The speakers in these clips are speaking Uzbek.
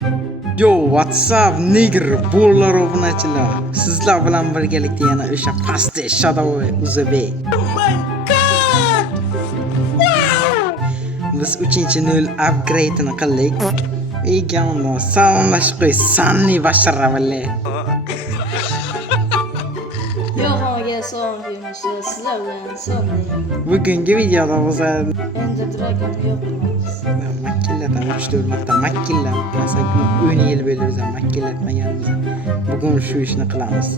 Yo, what's up, nigger, bo'lar obunachilar. Sizlar bilan birgalikda yana o'sha pastda Shadow Uzbek. Oh my god! Biz 3-0 upgrade-ni qildik. Eganda salomlashib qo'y, sanni bashara bilan. Yo'g'onga salom bermoqchi, sizlar bilan salom. Bugungi videoda biz Endi Dragon yo'q qilamiz. makkilladan 3-4 marta makkillam. Masalan, 10 yil bo'ldi biz makillatmaganmiz. Bugun shu ishni qilamiz.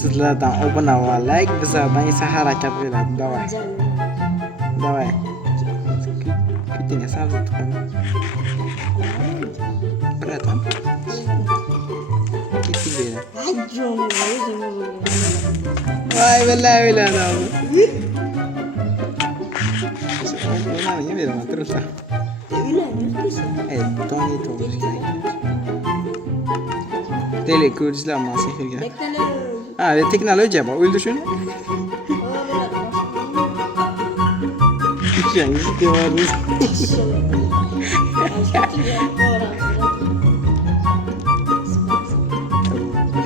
Sizlardan obuna va like, bizlardan esa harakat bo'ladi. Davay. Davay. Kutinga sabzi tuqaman. Biratam. Ketdik bera. Ajjo'ni o'zini bo'lgan. Vay billahi o'yladi abi. O'ynamanga beraman, tursa. Evet, Tony Tomiş kerak. Tele ko'rishlar mana sehrga. Ha, ve teknologiya bor. O'ldi shuni. Yangi devorimiz.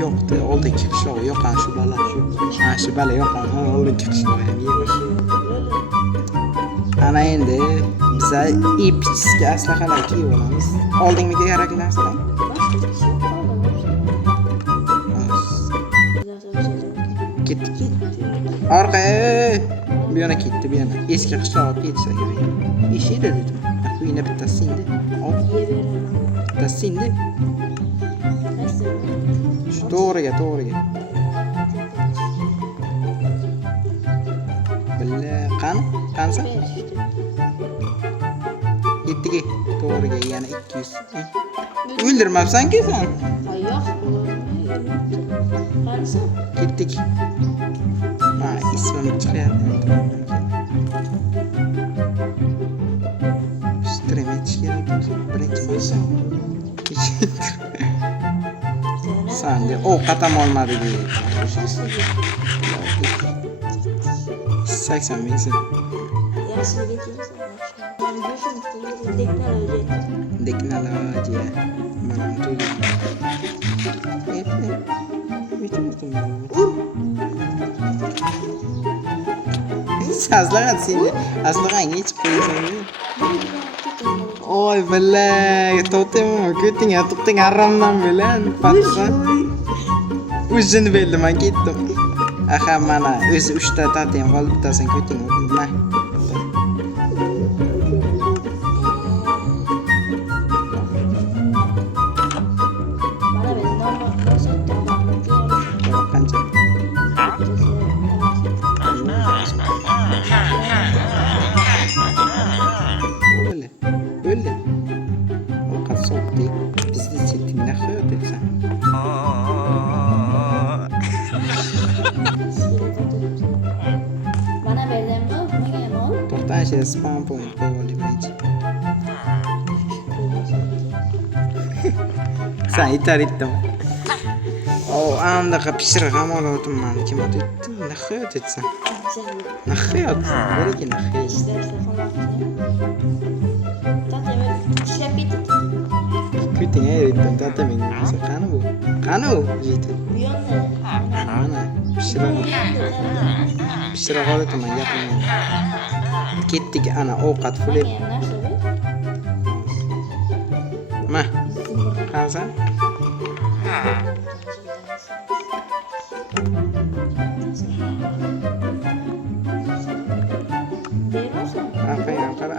Yo'qdi, oldingi qishloq yo'q ana shu bala shu. Ana shu bala yo'q, oldingi qishloq ham yemish. Ana endi biza epический aslahalar kiyib olamiz. Oldingiga kerakli narsalar. Ketdik. Orqaga bu yana ketdi, bu yana. Eski qishloqqa ketsa kerak. Eshikda dedim. Uyina bittasi sindi. Bittasi sindi. Shu to'g'riga. Billa, qansa? Ketdik. To'g'riga yana 200. O'ldirmabsan-ku sen? Yo'q. Qansa? Ketdik. Ha, ismim chiqyapti. Stream etish kerak bo'lsa, birinchi bo'lsa. Sandi ovqat ham olmadik. 80 ming so'm. Teknologiya. Mana to'g'ri. Sazlar seni. Aslaganga ichib qo'yasan. Oy billahi, to'xtayman. Kuting haramdan bilan patsa. O'zini beldi, men ketdim. Aha, mana o'zi 3 ta tatem qolib bittasin kuting. Mana. Qancha? O'ldi. Ovqat sotdik. Bizni setingda qo'yib debsan. Mana berdimmi? Menga ol. To'xtash, spam point qo'yib olaylik. Sen itaritdim. O andaqa pishiriq ham olayotimman. Kim o'tibdi? Nahayot etsan. Nahayot. Beriki nahayot. Kuting ayritdim, tataming. Qani bu? Qani u? Jiti. Mana pishiriq olayotimman yaqindan. Ketdik ana ovqat fulib. Ma. Qansa?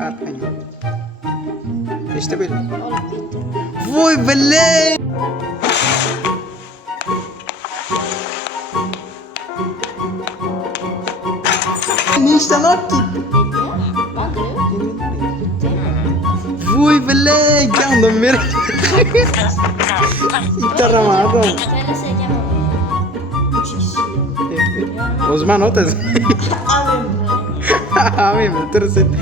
Arqang. İşte böyle. Voy billahi. Ne işten attı? Voy billahi, canım ver. İtaramadım. O zaman o da. Abi tersin.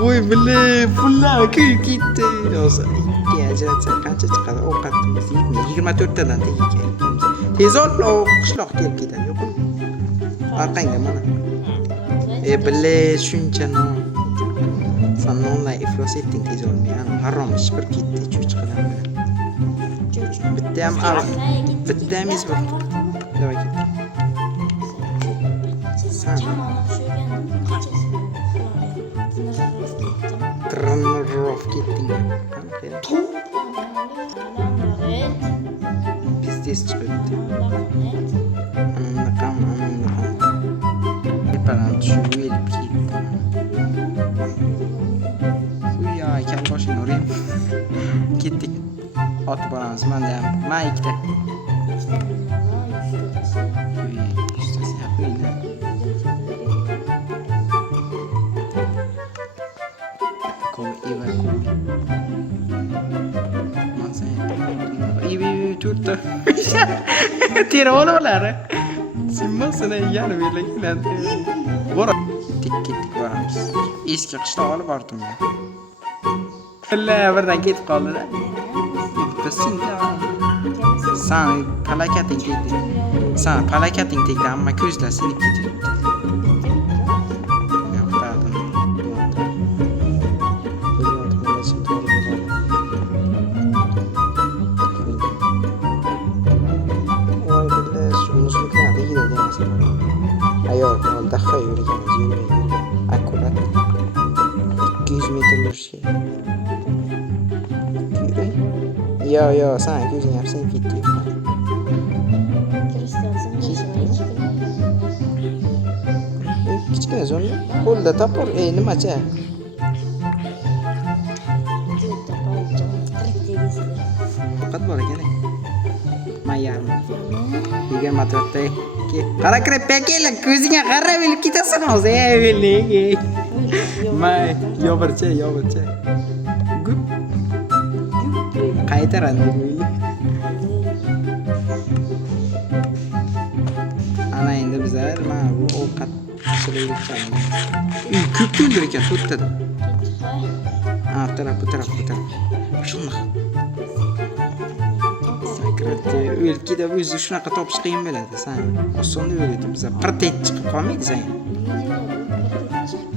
Voy billahi, fulla köy gitti. Olsa ihtiyacı qancha chiqadi ovqatimiz 24 tadan tegigan. Tez ol, qishloq kelib ketadi. Yo'q. Orqangga mana. Billahi shuncha non. Sen nonla iflos etding tez olmay. Harom ish bir ketdi, cho'chqadan bilan. Bitta ham bitta ham iz bor. Давай ket. Sen Trınırov ketding. Bizdes chiqibdi. Anaqam. Epadan tushib o'lib ketdi. Uya, kalboshini urayim. Ketdik. Otib boramiz. Menda ham ikkita. Tutto. Tira olarlar. Simmasini yarib yelagilan. Bora. Ketdik boramiz. Eski qishloq olib bordim men. Alla birdan ketib qoldi-da. Sen palakating tegdi. Sen palakating tegdi, ammo ko'zlar sinib ketdi. Ayo, daqiqa yurganmiz, yurmay. Akkurat 200 metr yurish kerak. Yo, sen ko'zing ham sinib ketdi. Kichkina zona. Qo'lda topor, nimacha? Faqat bor ekan. Mayarmi? 24 qara kirib pakela ko'zingga qarab olib ketasan hozir. Ey, may yo'g'ircha. Gup. Qaytaran deymi? Ana endi bizlar mana bu ovqat pishirayotgan. Ko'p to'ldir ekan, to'rtta. Bu taraf. Shunday. O'lkida o'zi shunaqa topish qiyin bo'ladi. Sen osonda o'yladi bizlar qirtet chiqib qolmaydi sen.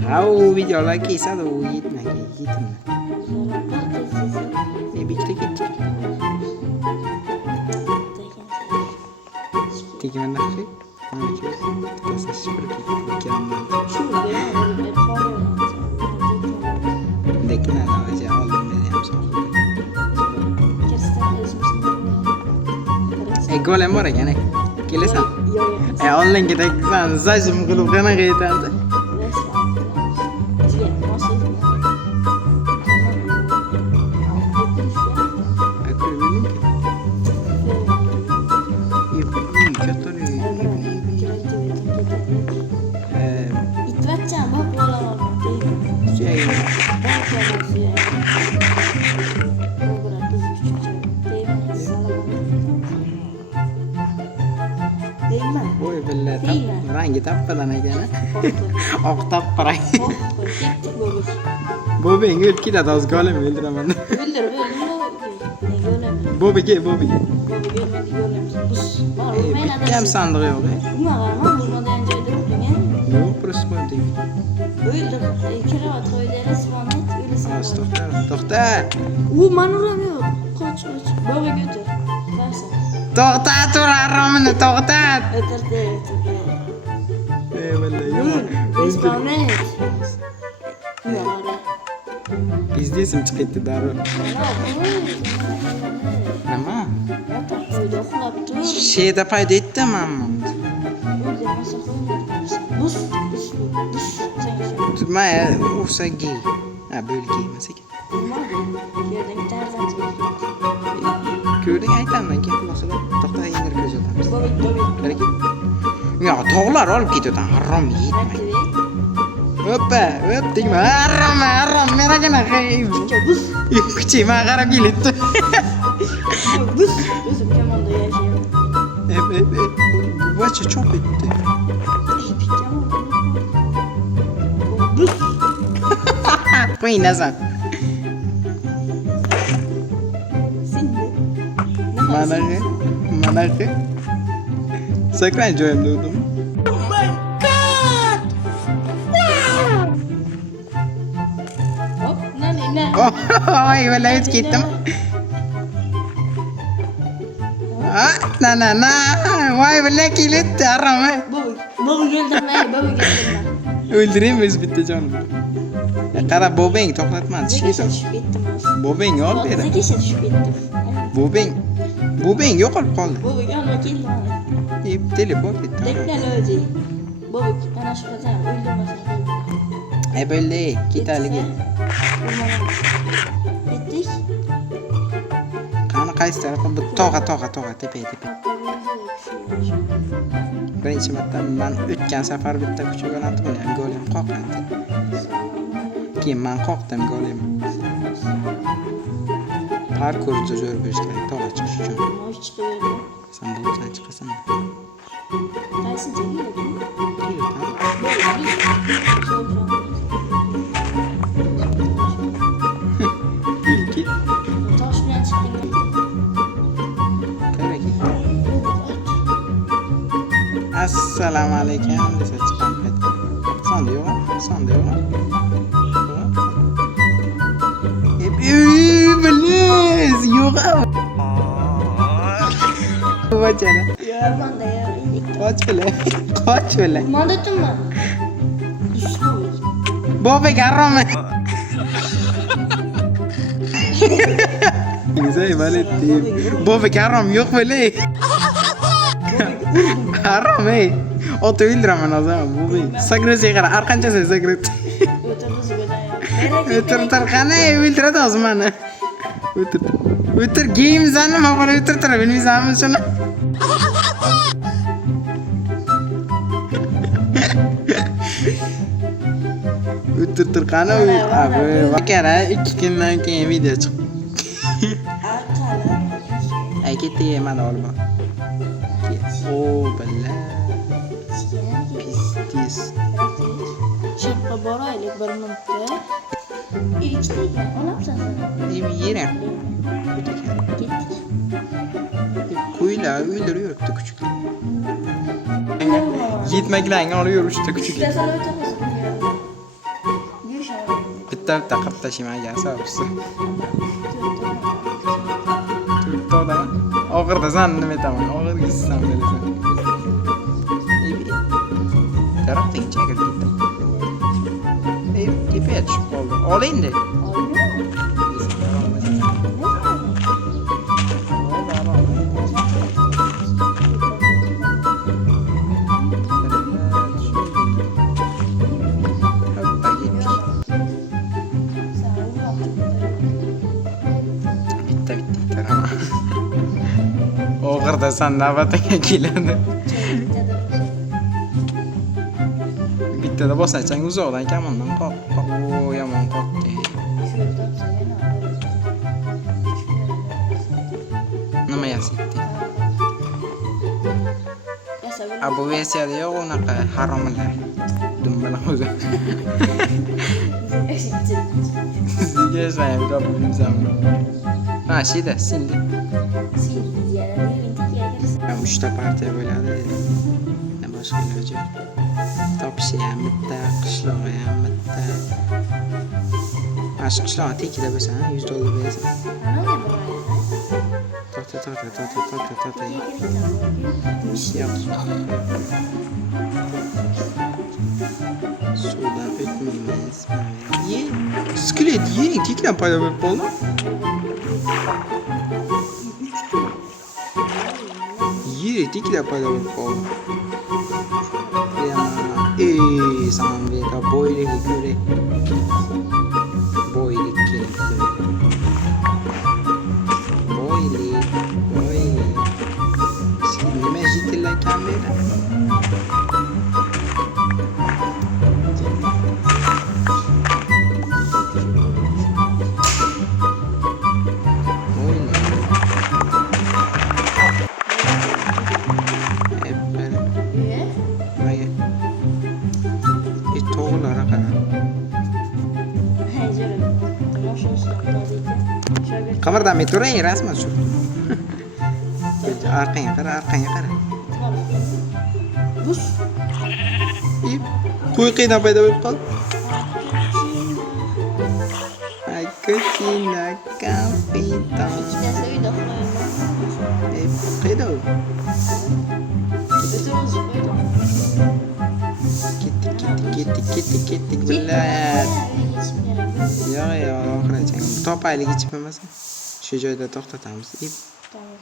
Ha, u videolar kesadi, u yetmaydi. Bitta ketdik. Tegmanda qilib, mana shu tasas bir kelgan. Lekin ana oldim men ham so'rdim. Golem bor ekan. Kelasan? Online ketaksan, zajim qilib qanaqa aytadi? Voy billahi rangi tappadan ekan. Oq tapparang. Bobing o'lib ketadi, hozir golem o'ldiraman. Bobiga. Ham sandiq yo'q. Yo'q, prospond deymi? O'ldir. Kravat qo'ydilar, ismonet, o'lasan. To'xta. U manoram yo'q. Qoch. Bobiga o'tir. To'xta, tur aromini, to'xta. O'tirdi. Vallahi yomon. Ismonet. Bizdesim chiqibdi darrov. Nima? Sheda paydo etdim amma. Tutmaya o'sagi. Ha, bo'lgi emas ekan. Ko'rding aytaman, keyin xulosalar. To'xta, endi ko'rsatamiz. Qarang. Yo, tog'lar olib ketadi, harom yetmay. Hoppa, tegma. Harom, meragana xayib. Kuchima qarab kelibdi. O'zim kamonda yashayman. Vacha cho'p etdi. Qo'yinasan. Mana. Sakran joyimda o'dim. Oh my god! Hop, nani? Voy, vallahi ketdim. Na. Voy billahi kelibdi, harom. Baba geldirme, baba geldirme. O'ldiramiz bitta jonim. Qara, bobang to'xtatmadi. Zekeşe düşüp gittim. Bobang ol beri. Zekeşe düşüp gittim. Bobang yo'qolib qoldi. Baba yanıma geldi bana. Telefon ketdi. Tekrar öldü. Baba bana şu kadar öldürmesin. Böyle ketalik. Gittik. Qani qaysi tarafga? Bu tog'a tepa. Birinchi marta men o'tgan safar bitta kuchuk o'ynatib ham gol ham qo'qqandi. Keyin men qo'qdim gol ham. Parkurda zo'r bo'lish kerak tog'a chiqish uchun. Hoş çıkıverdi. Sen bulutdan chiqasan. Dersin çekiyor. Ki Taş bilen çıktın. kerak. Assalomu alaykum desa chiqib ketdi. Sonda yo'qmi? Bilis yo'q. Bachara. Ya ben de ya. Qoch bilan. Mandatum mu? Bobek harom. Güzel maletim. Bobek harom yo'q bilan. Harom ey. Ot o'ldiraman azam bobek. Sagrasiga qara, har qanchasi sagrat. O'tir qani o'ldiradi hozir meni. O'tir gamesani nima bo'lib o'tirtirib bilmaysanmi shuni? O'tir qani qara 2 kundan keyin video chiqdi. Ay ketdi mana olib. O balla. Pis. Şapka boraylık bir minutda. İçtik. Olamsan sen. Yerim. Gittik. Kuyla o'ldirib küçük. Yetmaklarini olib yuribdi küçük. İstersen ötürüz. Bitta qilib tashimagan sababsi. To'da. Oxirda sen nima aytaman? Oxirgi sen bilasan. Tarafdan chekir ketdi. Tepaga tushib qoldi. Ol endi. Oxirda sen navbatiga keladi. Bittada bosachang uzoqdan kamondan qoq. O yomon qoqdi. Nima yasitdi? Bu versiyada yo'q unaqa haromlar. Dumbalar o'zi. Sizga sayam bilmayman. Ha, shida, sildi. Ben 3 partiya bo'ladi. Boshqa iloji yo'q. Topishi ham bitta, qishlog'i ham bitta. Mana shu qishlog'i tekida bo'lsa, $100 berasan. Tota. Yo'q. Suvdan o'tmaymiz. Ye. Skelet yeng, tekdan paydo bo'lib qoldi. Tekrar paydo bo'lib qoldi. San vera boylik ko'ra. Boylik kerak. Boylik. Sen nima jitillar kamera? Qabrdan meturay rasman shu. Arqangga qara. Bus. Qo'y qaydan paydo bo'lib qoldi? Ay, cocina capitán. Qayda u? O'zi qo'ydim. Ketdik billar. Uyga yetib beradi. Yo'q, oxirgacha topaylik ichib emas. Shu joyda to'xtatamiz. Tamam.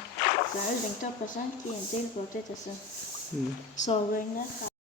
Sen o'zing topasan, keyin teleport etasan. Hmm. Sog'lig'inglar